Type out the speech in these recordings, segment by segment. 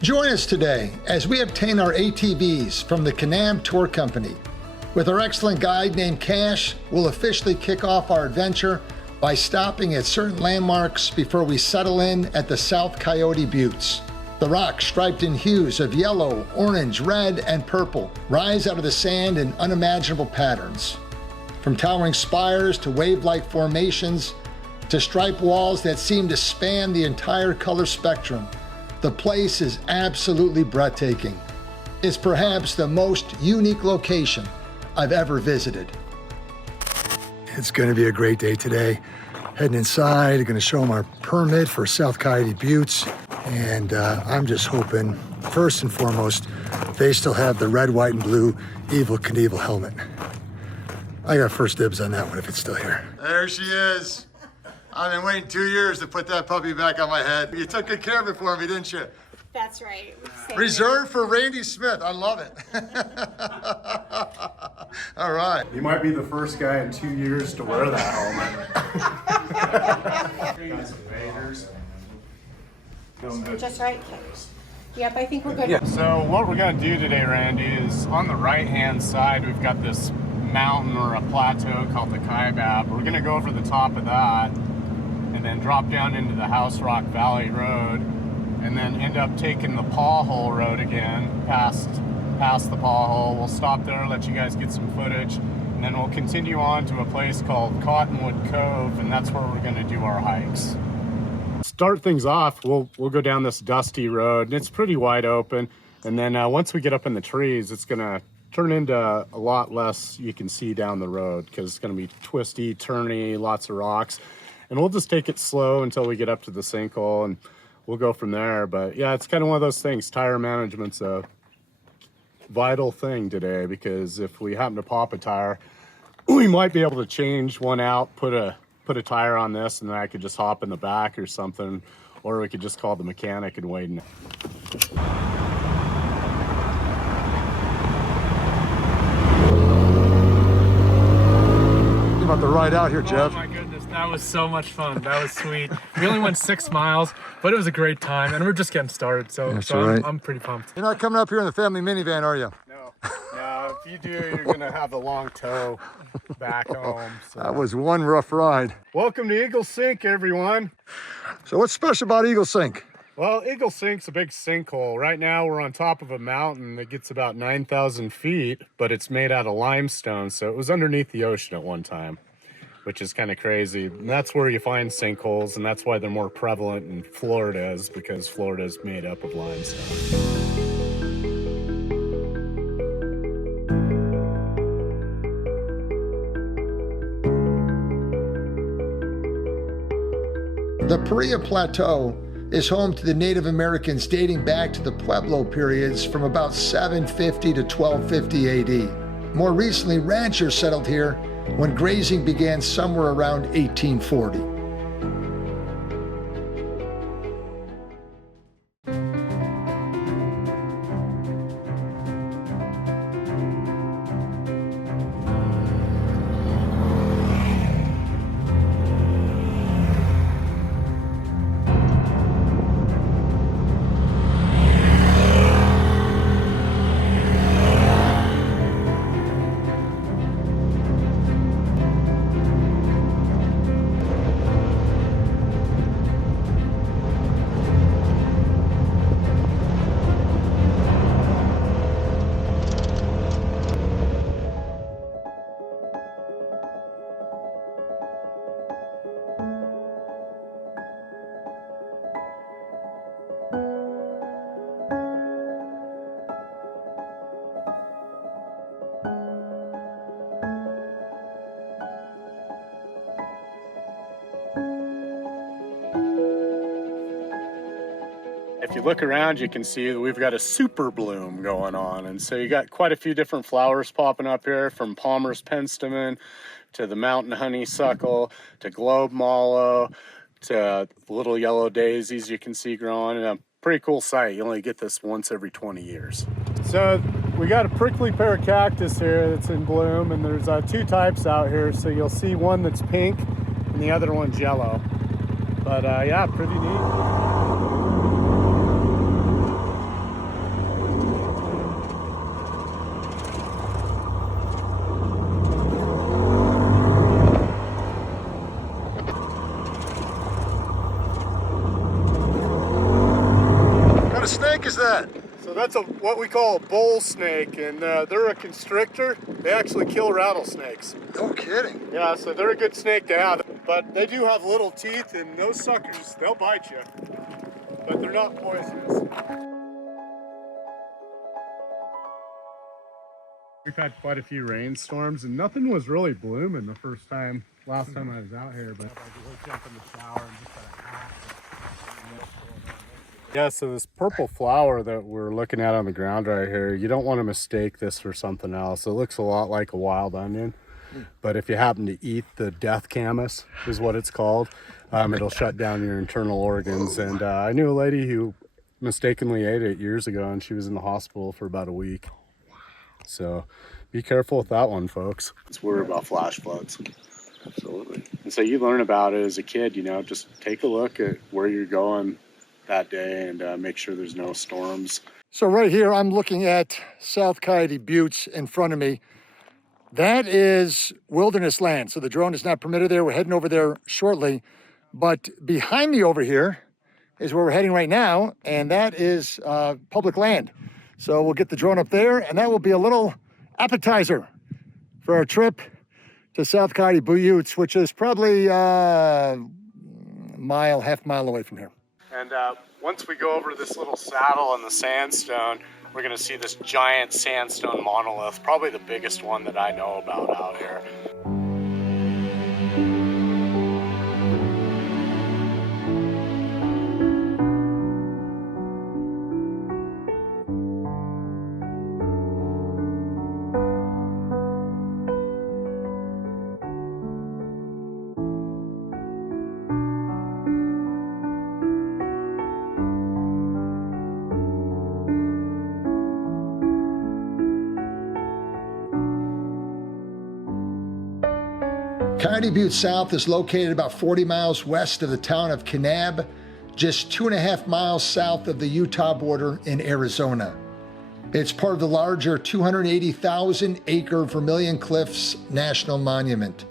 Join us today as we obtain our ATVs from the Kanab Tour Company. With our excellent guide named Cash, we'll officially kick off our adventure by stopping at certain landmarks before we settle in at the South Coyote Buttes. The rocks, striped in hues of yellow, orange, red, and purple, rise out of the sand in unimaginable patterns. From towering spires to wave-like formations to striped walls that seem to span the entire color spectrum, the place is absolutely breathtaking. It's perhaps the most unique location I've ever visited. It's going to be a great day today. Heading inside, going to show them our permit for South Coyote Buttes. And I'm just hoping, first and foremost, they still have the red, white, and blue Evel Knievel helmet. I got first dibs on that one if it's still here. There she is. I've been waiting 2 years to put that puppy back on my head. You took good care of it for me, didn't you? That's right. Reserved for Randy Smith. I love it. All right. You might be the first guy in 2 years to wear that helmet. Just right. Yep, I think we're good. Yeah. So what we're gonna do today, Randy, is on the right-hand side, we've got this mountain or a plateau called the Kanab. We're gonna go over the top of that and then drop down into the House Rock Valley Road and then end up taking the Paw Hole Road again past the Paw Hole. We'll stop there, let you guys get some footage, and then we'll continue on to a place called Cottonwood Cove, and that's where we're gonna do our hikes. Start things off, we'll go down this dusty road, and it's pretty wide open, and then once we get up in the trees, it's gonna turn into a lot less you can see down the road because it's gonna be twisty, turny, lots of rocks, and we'll just take it slow until we get up to the sinkhole, and we'll go from there. But yeah, it's kind of one of those things. Tire management's a vital thing today, because if we happen to pop a tire, we might be able to change one out, put a tire on this, and then I could just hop in the back or something, or we could just call the mechanic and wait. About the ride out here, Jeff. Oh my goodness, that was so much fun. That was sweet. We only went 6 miles, but it was a great time, and we're just getting started, so right. I'm pretty pumped. You're not coming up here in the family minivan, are you? No, if you do, you're gonna have a long tow back home. So. That was one rough ride. Welcome to Eagle Sink, everyone. So what's special about Eagle Sink? Well, Eagle Sink's a big sinkhole. Right now we're on top of a mountain that gets about 9,000 feet, but it's made out of limestone, so it was underneath the ocean at one time, which is kind of crazy. And that's where you find sinkholes, and that's why they're more prevalent in Florida, is because Florida is made up of limestone. The Paria Plateau is home to the Native Americans dating back to the Pueblo periods from about 750 to 1250 AD. More recently, ranchers settled here when grazing began somewhere around 1840. If you look around, you can see that we've got a super bloom going on. And so you got quite a few different flowers popping up here, from Palmer's penstemon to the mountain honeysuckle to globe mallow to little yellow daisies you can see growing. And a pretty cool sight. You only get this once every 20 years. So we got a prickly pear cactus here that's in bloom, and there's two types out here. So you'll see one that's pink and the other one's yellow. But yeah, pretty neat. a snake is that? So that's what we call a bull snake, and they're a constrictor. They actually kill rattlesnakes. No kidding. Yeah, so they're a good snake to have, but they do have little teeth, and those suckers, they'll bite you, but they're not poisonous. We've had quite a few rainstorms, and nothing was really blooming the last time I was out here, but I just jumped in the shower and just had a hat. Yeah, so this purple flower that we're looking at on the ground right here, you don't want to mistake this for something else. It looks a lot like a wild onion, but if you happen to eat the death camas, is what it's called, it'll shut down your internal organs. And I knew a lady who mistakenly ate it years ago, and she was in the hospital for about a week. So be careful with that one, folks. It's worried about flash floods. Absolutely. And so you learn about it as a kid, you know, just take a look at where you're going that day and make sure there's no storms. So right here, I'm looking at South Coyote Buttes in front of me. That is wilderness land, so the drone is not permitted there. We're heading over there shortly. But behind me over here is where we're heading right now, and that is public land. So we'll get the drone up there, and that will be a little appetizer for our trip to South Coyote Buttes, which is probably half mile away from here. And once we go over this little saddle in the sandstone, we're going to see this giant sandstone monolith, probably the biggest one that I know about out here. Coyote Butte South is located about 40 miles west of the town of Kanab, just 2.5 miles south of the Utah border in Arizona. It's part of the larger 280,000 acre Vermilion Cliffs National Monument.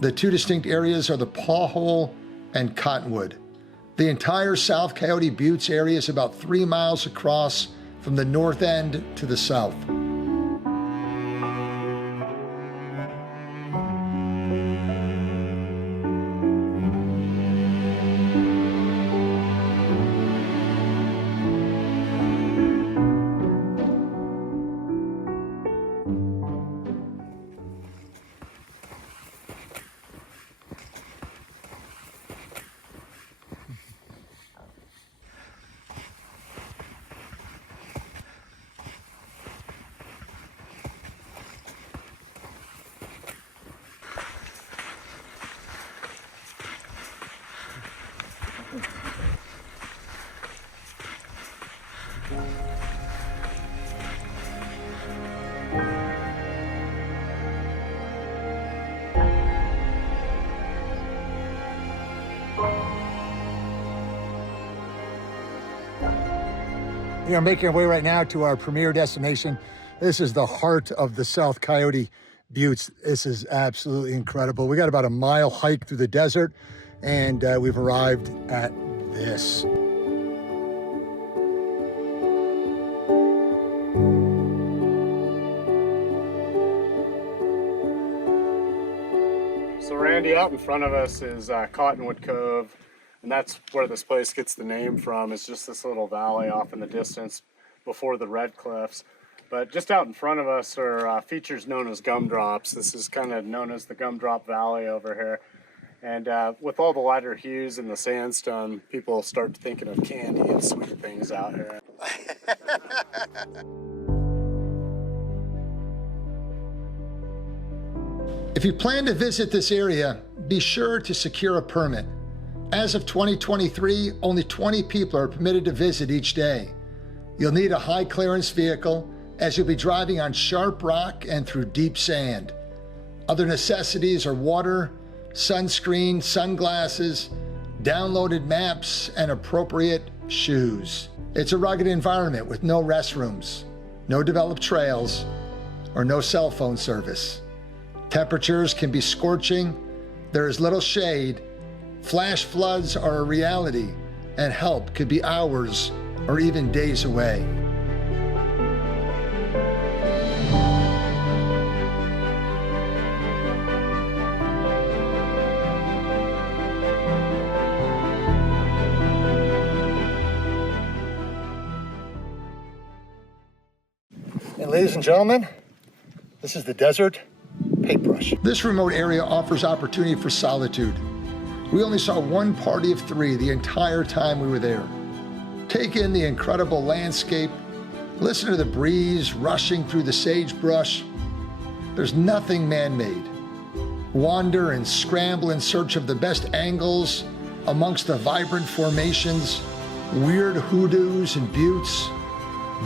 The two distinct areas are the Paw Hole and Cottonwood. The entire South Coyote Buttes area is about 3 miles across from the north end to the south. We are making our way right now to our premier destination. This is the heart of the South Coyote Buttes. This is absolutely incredible. We got about a mile hike through the desert, and we've arrived at this. So Randy, out in front of us is Cottonwood Cove, and that's where this place gets the name from. It's just this little valley off in the distance before the Red Cliffs. But just out in front of us are features known as gumdrops. This is kind of known as the Gumdrop Valley over here. And with all the lighter hues in the sandstone, people start thinking of candy and sweet things out here. If you plan to visit this area, be sure to secure a permit. As of 2023, only 20 people are permitted to visit each day. You'll need a high clearance vehicle as you'll be driving on sharp rock and through deep sand. Other necessities are water, sunscreen, sunglasses, downloaded maps, and appropriate shoes. It's a rugged environment with no restrooms, no developed trails, or no cell phone service. Temperatures can be scorching, there is little shade, flash floods are a reality, and help could be hours or even days away. And ladies and gentlemen, this is the desert paintbrush. This remote area offers opportunity for solitude. We only saw one party of 3 the entire time we were there. Take in the incredible landscape, listen to the breeze rushing through the sagebrush. There's nothing man-made. Wander and scramble in search of the best angles amongst the vibrant formations, weird hoodoos and buttes,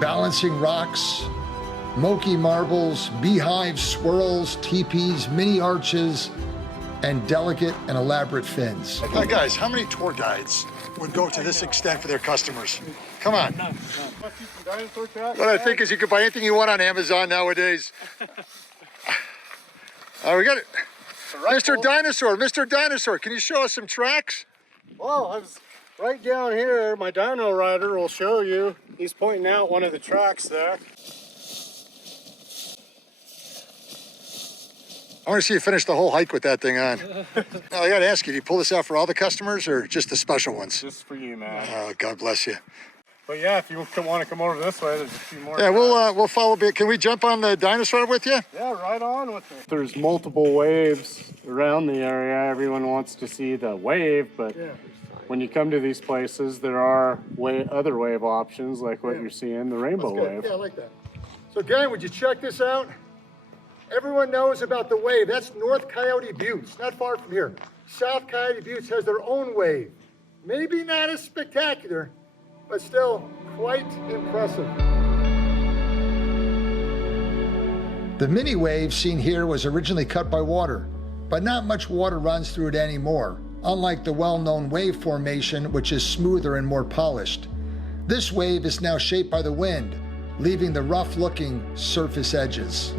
balancing rocks, Moki marbles, beehive swirls, teepees, mini arches, and delicate and elaborate fins. Now guys, how many tour guides would go to this extent for their customers? Come on. What I think is you can buy anything you want on Amazon nowadays. We got it. Mr. Dinosaur, can you show us some tracks? Well, I was right down here. My dino rider will show you. He's pointing out one of the tracks there. I want to see you finish the whole hike with that thing on. Now, I got to ask you, do you pull this out for all the customers or just the special ones? Just for you, man. Oh, God bless you. But yeah, if you want to come over this way, there's a few more. Yeah, we'll follow a bit. Can we jump on the dinosaur with you? Yeah, right on with it. There's multiple waves around the area. Everyone wants to see the wave, but when you come to these places, there are other wave options like what you're seeing, the rainbow wave. Yeah, I like that. So again, would you check this out? Everyone knows about the wave. That's North Coyote Buttes, not far from here. South Coyote Buttes has their own wave. Maybe not as spectacular, but still quite impressive. The mini wave seen here was originally cut by water, but not much water runs through it anymore, unlike the well-known wave formation, which is smoother and more polished. This wave is now shaped by the wind, leaving the rough-looking surface edges.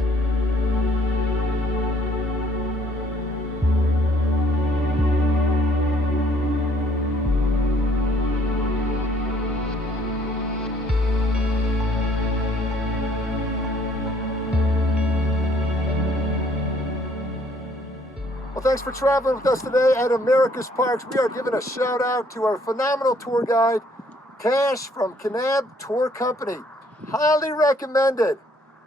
Thanks for traveling with us today at America's Parks. We are giving a shout out to our phenomenal tour guide, Cash from Kanab Tour Company. Highly recommended.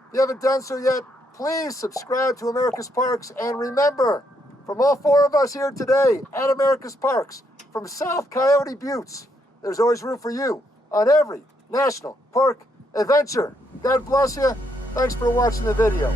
If you haven't done so yet, please subscribe to America's Parks. And remember, from all 4 of us here today at America's Parks, from South Coyote Buttes, there's always room for you on every national park adventure. God bless you. Thanks for watching the video.